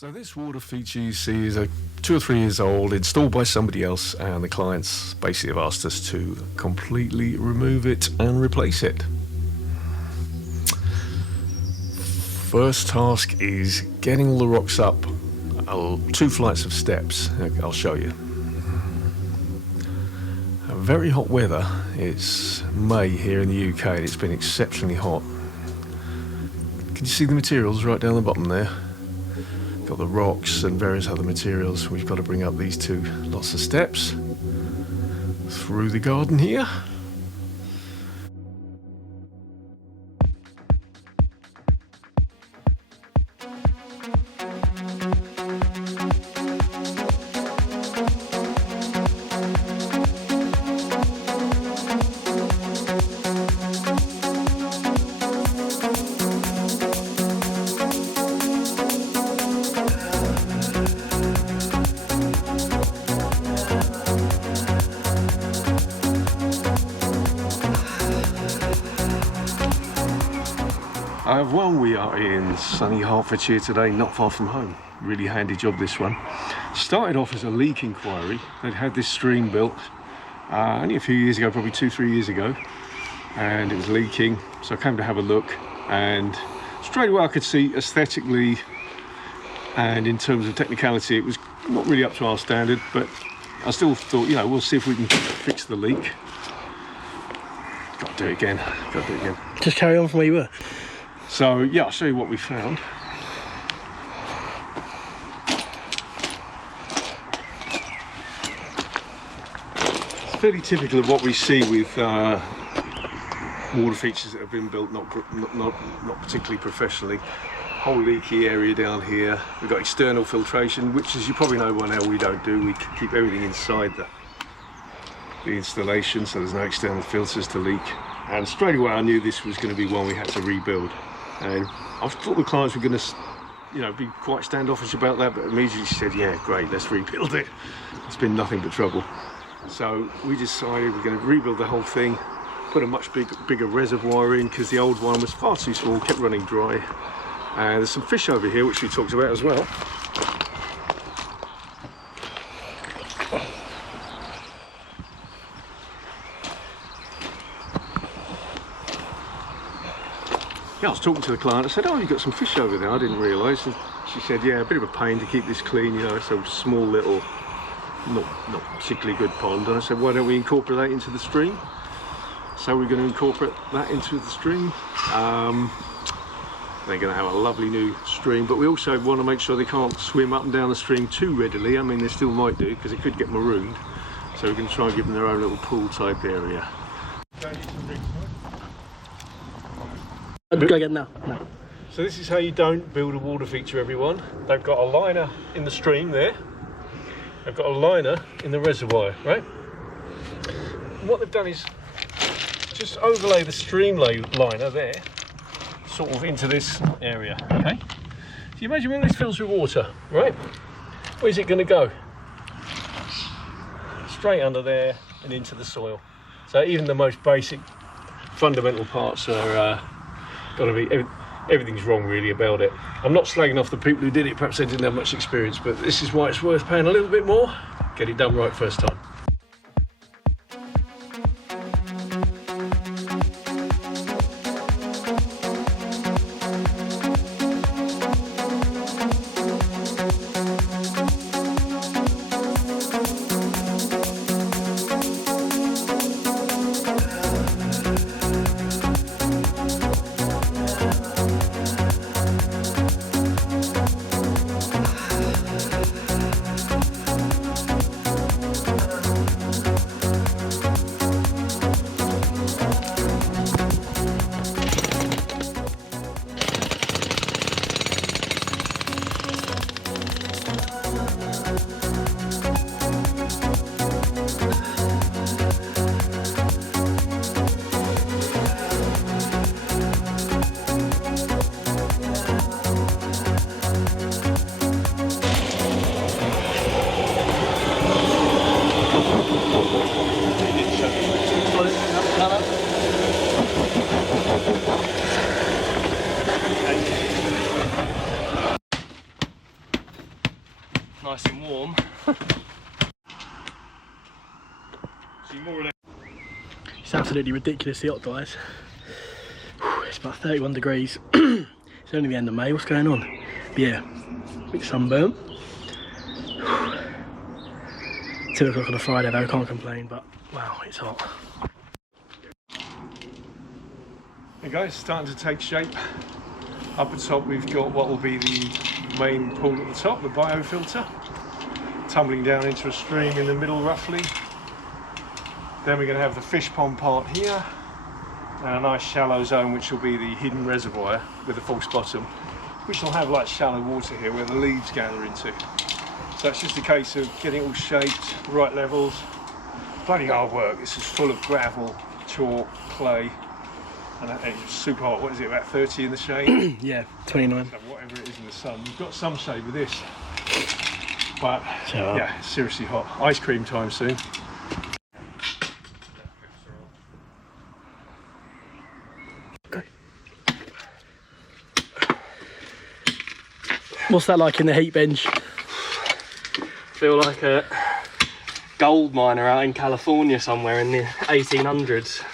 So this water feature you see is 2 or 3 years old, installed by somebody else, and the clients basically have asked us to completely remove it and replace it. First task is getting all the rocks up 2 flights of steps. I'll show you. Very hot weather. It's May here in the UK and it's been exceptionally hot. Can you see the materials right down the bottom there? Got the rocks and various other materials. We've got to bring up these 2 lots of steps through the garden here. We are in sunny Hertfordshire today, not far from home. Really handy job, this one. Started off as a leak inquiry. They'd had this stream built only a few years ago, probably 2-3 years ago, and it was leaking. So I came to have a look, and straight away I could see aesthetically and in terms of technicality it was not really up to our standard, but I still thought, you know, we'll see if we can fix the leak. Got to do it again. Just carry on from where you were. So yeah, I'll show you what we found. It's fairly typical of what we see with water features that have been built not particularly professionally. Whole leaky area down here. We've got external filtration, which, as you probably know by now, we don't do. We keep everything inside the installation, so there's no external filters to leak. And straight away I knew this was going to be one we had to rebuild. And I thought the clients were going to, you know, be quite standoffish about that, but immediately she said, yeah, great, let's rebuild it. It's been nothing but trouble. So we decided we're going to rebuild the whole thing, put a much bigger reservoir in, because the old one was far too small, kept running dry. And there's some fish over here, which we talked about as well. Yeah, I was talking to the client. I said, oh, you've got some fish over there. I didn't realise. And she said, yeah, a bit of a pain to keep this clean, you know, it's a small little, not particularly good pond. And I said, why don't we incorporate that into the stream? So we're going to incorporate that into the stream. They're going to have a lovely new stream, but we also want to make sure they can't swim up and down the stream too readily. I mean, they still might do, because it could get marooned. So we're going to try and give them their own little pool type area. Go again now. No. So this is how you don't build a water feature, everyone. They've got a liner in the stream there. They've got a liner in the reservoir, right? And what they've done is just overlay the stream liner there, sort of into this area, okay? So you imagine when this fills with water, right? Where's it going to go? Straight under there and into the soil. So even the most basic fundamental parts are gotta be, everything's wrong really about it. I'm not slagging off the people who did it, perhaps they didn't have much experience, but this is why it's worth paying a little bit more. Get it done right first time. nice and warm. See, more or less. It's absolutely ridiculously hot, guys. It's about 31 degrees. It's only the end of May. What's going on? But yeah, a bit sunburnt. 2 o'clock on a Friday though, can't complain, but wow, it's hot. Hey guys, starting to take shape. Up at top we've got what will be the main pool at the top, the biofilter, tumbling down into a stream in the middle roughly. Then we're going to have the fish pond part here, and a nice shallow zone which will be the hidden reservoir with a false bottom, which will have like shallow water here where the leaves gather into. So it's just a case of getting it all shaped, right levels. Bloody hard work. This is full of gravel, chalk, clay, and it's super hot. What is it, about 30 in the shade? Yeah, 29. So whatever it is in the sun. You've got some shade with this, but yeah, it's seriously hot. Ice cream time soon. What's that like in the heat bench? Feel like a gold miner out in California somewhere in the 1800s.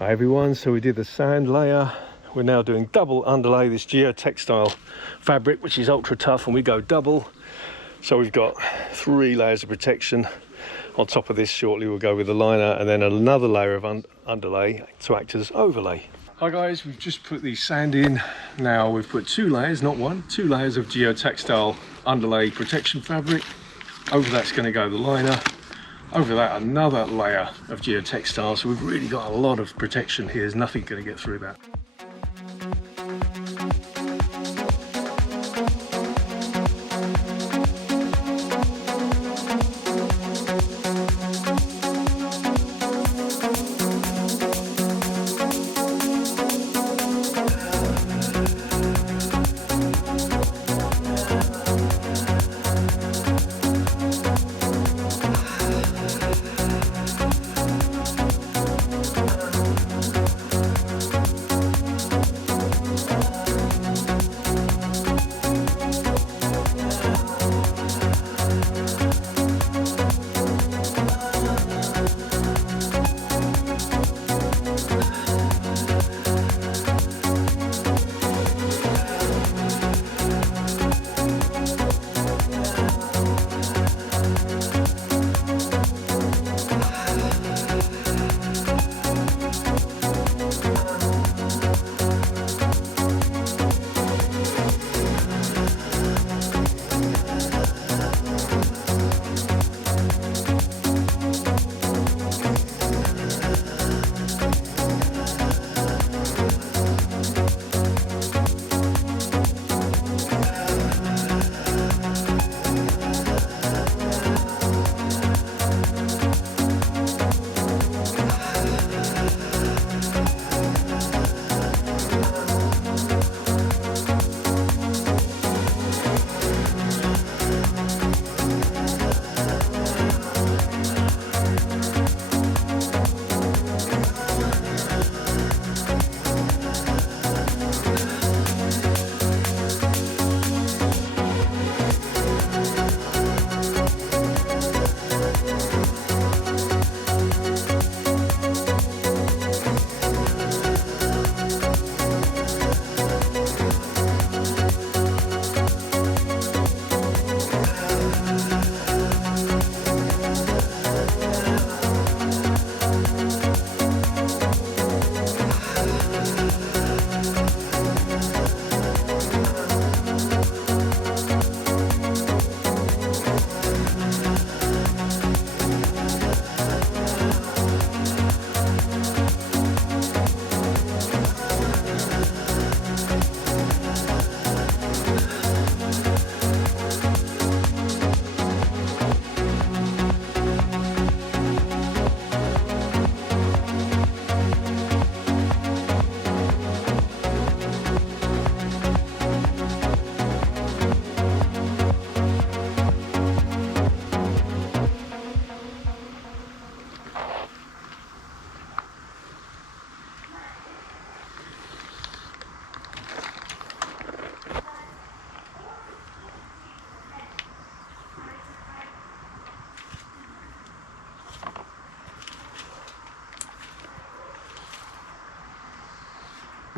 Hi everyone, so we did the sand layer. We're now doing double underlay, this geotextile fabric, which is ultra tough, and we go double. So we've got 3 layers of protection. On top of this shortly we'll go with the liner, and then another layer of underlay to act as overlay. Hi guys, we've just put the sand in. Now we've put 2 layers, not 1, 2 layers of geotextile underlay protection fabric. Over that's going to go the liner. Over that, another layer of geotextile, so we've really got a lot of protection here. There's nothing going to get through that.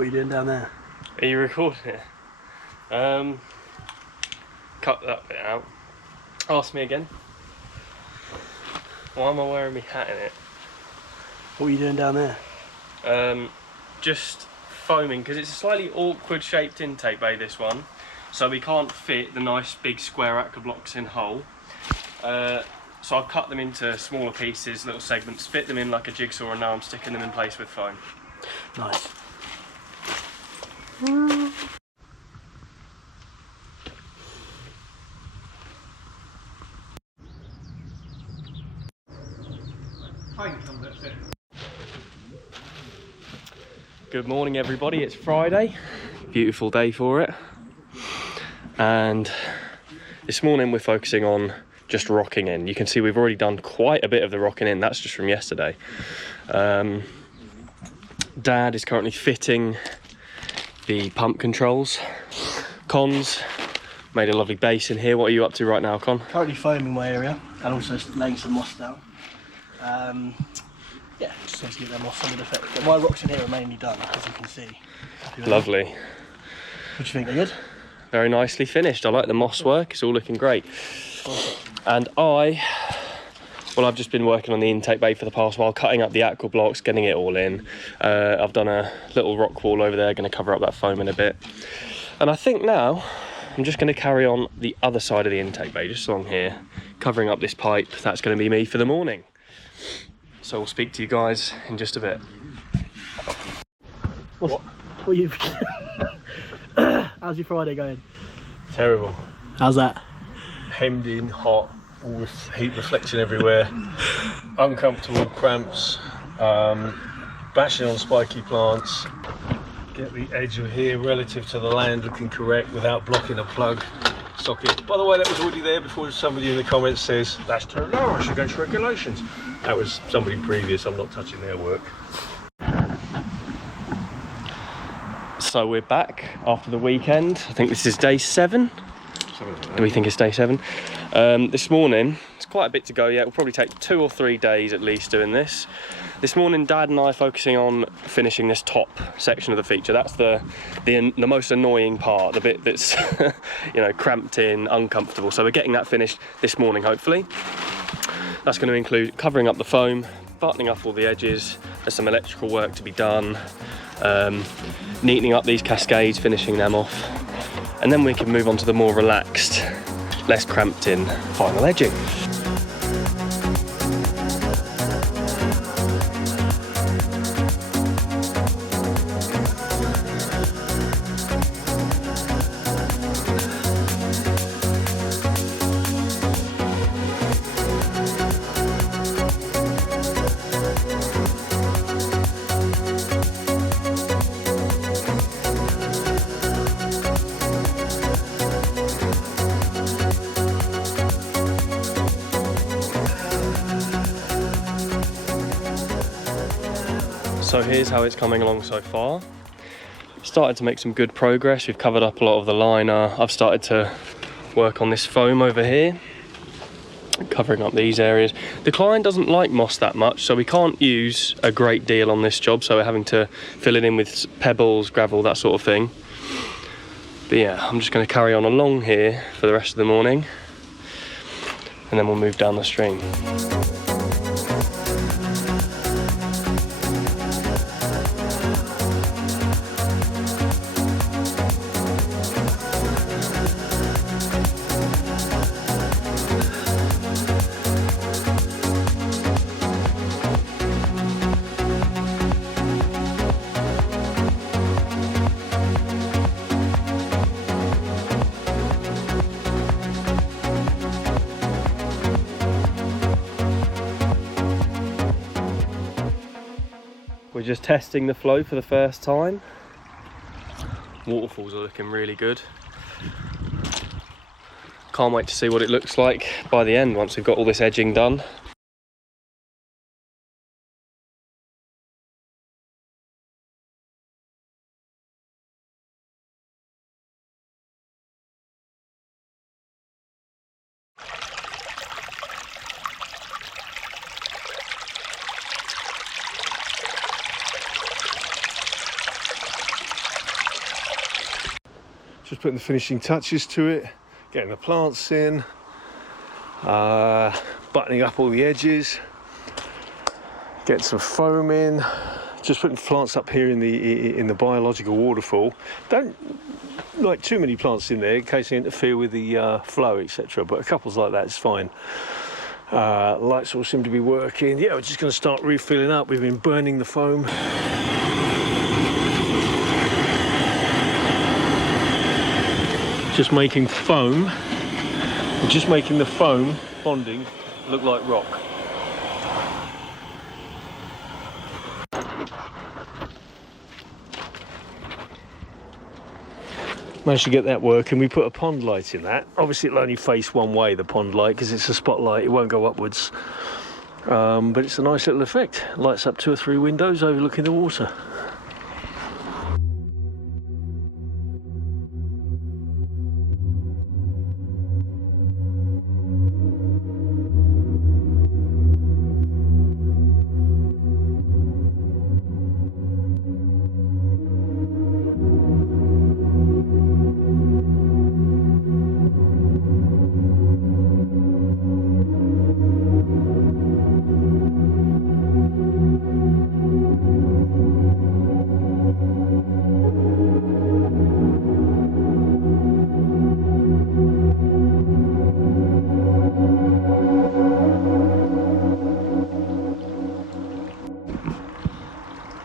What are you doing down there? Are you recording it? Cut that bit out. Ask me again. Why am I wearing my hat in it? What are you doing down there? Just foaming, because it's a slightly awkward shaped intake bay, this one. So we can't fit the nice big square acca blocks in whole. So I've cut them into smaller pieces, little segments, fit them in like a jigsaw, and now I'm sticking them in place with foam. Nice. Good morning everybody, it's Friday. Beautiful day for it. And this morning we're focusing on just rocking in. You can see we've already done quite a bit of the rocking in, that's just from yesterday. Dad is currently fitting the pump controls. Con's made a lovely base in here. What are you up to right now, Con? Currently foaming my area and also laying some moss down. Yeah, just to get that moss solid effect. But my rocks in here are mainly done, as you can see. Lovely. What do you think, they're good? Very nicely finished. I like the moss work, it's all looking great. And I've just been working on the intake bay for the past while, cutting up the aqua blocks, getting it all in. I've done a little rock wall over there, going to cover up that foam in a bit. And I think now I'm just going to carry on the other side of the intake bay, just along here, covering up this pipe. That's going to be me for the morning. So we'll speak to you guys in just a bit. What are you... How's your Friday going? Terrible. How's that? Hemmed in, hot, all with heat reflection everywhere. Uncomfortable, cramps, bashing on spiky plants. Get the edge of here relative to the land looking correct without blocking a plug socket. By the way, that was already there before somebody in the comments says that's too low, I should go to regulations. That was somebody previous, I'm not touching their work. So we're back after the weekend. I think this is day 7. Do we think it's day 7? This morning, it's quite a bit to go yet. We'll probably take 2 or 3 days at least doing this. This morning, Dad and I are focusing on finishing this top section of the feature. That's the most annoying part, the bit that's you know, cramped in, uncomfortable. So we're getting that finished this morning, hopefully. That's going to include covering up the foam, buttoning up all the edges. There's some electrical work to be done, neatening up these cascades, finishing them off, and then we can move on to the more relaxed, less cramped in final edging. So here's how it's coming along so far. Started to make some good progress. We've covered up a lot of the liner. I've started to work on this foam over here, covering up these areas. The client doesn't like moss that much, so we can't use a great deal on this job, so we're having to fill it in with pebbles, gravel, that sort of thing. But yeah, I'm just going to carry on along here for the rest of the morning, and then we'll move down the stream. We're just testing the flow for the first time. Waterfalls are looking really good. Can't wait to see what it looks like by the end once we've got all this edging done. Just putting the finishing touches to it, getting the plants in, buttoning up all the edges, getting some foam in. Just putting plants up here in the biological waterfall. Don't like too many plants in there in case they interfere with the flow, etc. But a couple's like that is fine. Lights all seem to be working. Yeah, we're just going to start refilling up. We've been burning the foam. Just making foam. Just making the foam bonding look like rock. Managed to get that working. We put a pond light in that. Obviously it'll only face one way, the pond light, because it's a spotlight, it won't go upwards. But it's a nice little effect. Lights up 2 or 3 windows overlooking the water.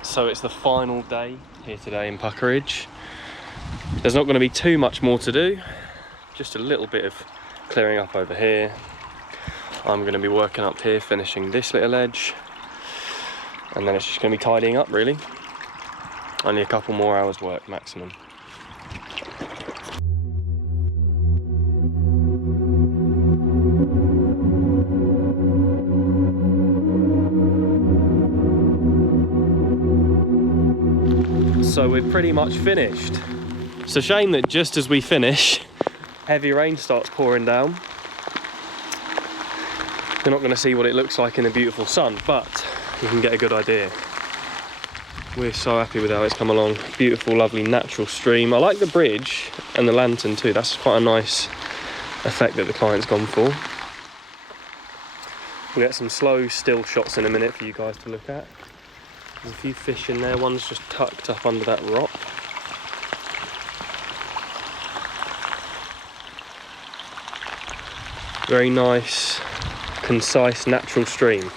So it's the final day here today in Puckeridge. There's not going to be too much more to do, just a little bit of clearing up over here. I'm going to be working up here, finishing this little edge, and then it's just going to be tidying up really. Only a couple more hours work maximum. So we're pretty much finished. It's a shame that just as we finish, heavy rain starts pouring down. You're not going to see what it looks like in the beautiful sun, but you can get a good idea. We're so happy with how it's come along. Beautiful, lovely, natural stream. I like the bridge and the lantern too. That's quite a nice effect that the client's gone for. We'll get some slow, still shots in a minute for you guys to look at. There's a few fish in there. One's just tucked up under that rock. Very nice, concise, natural stream.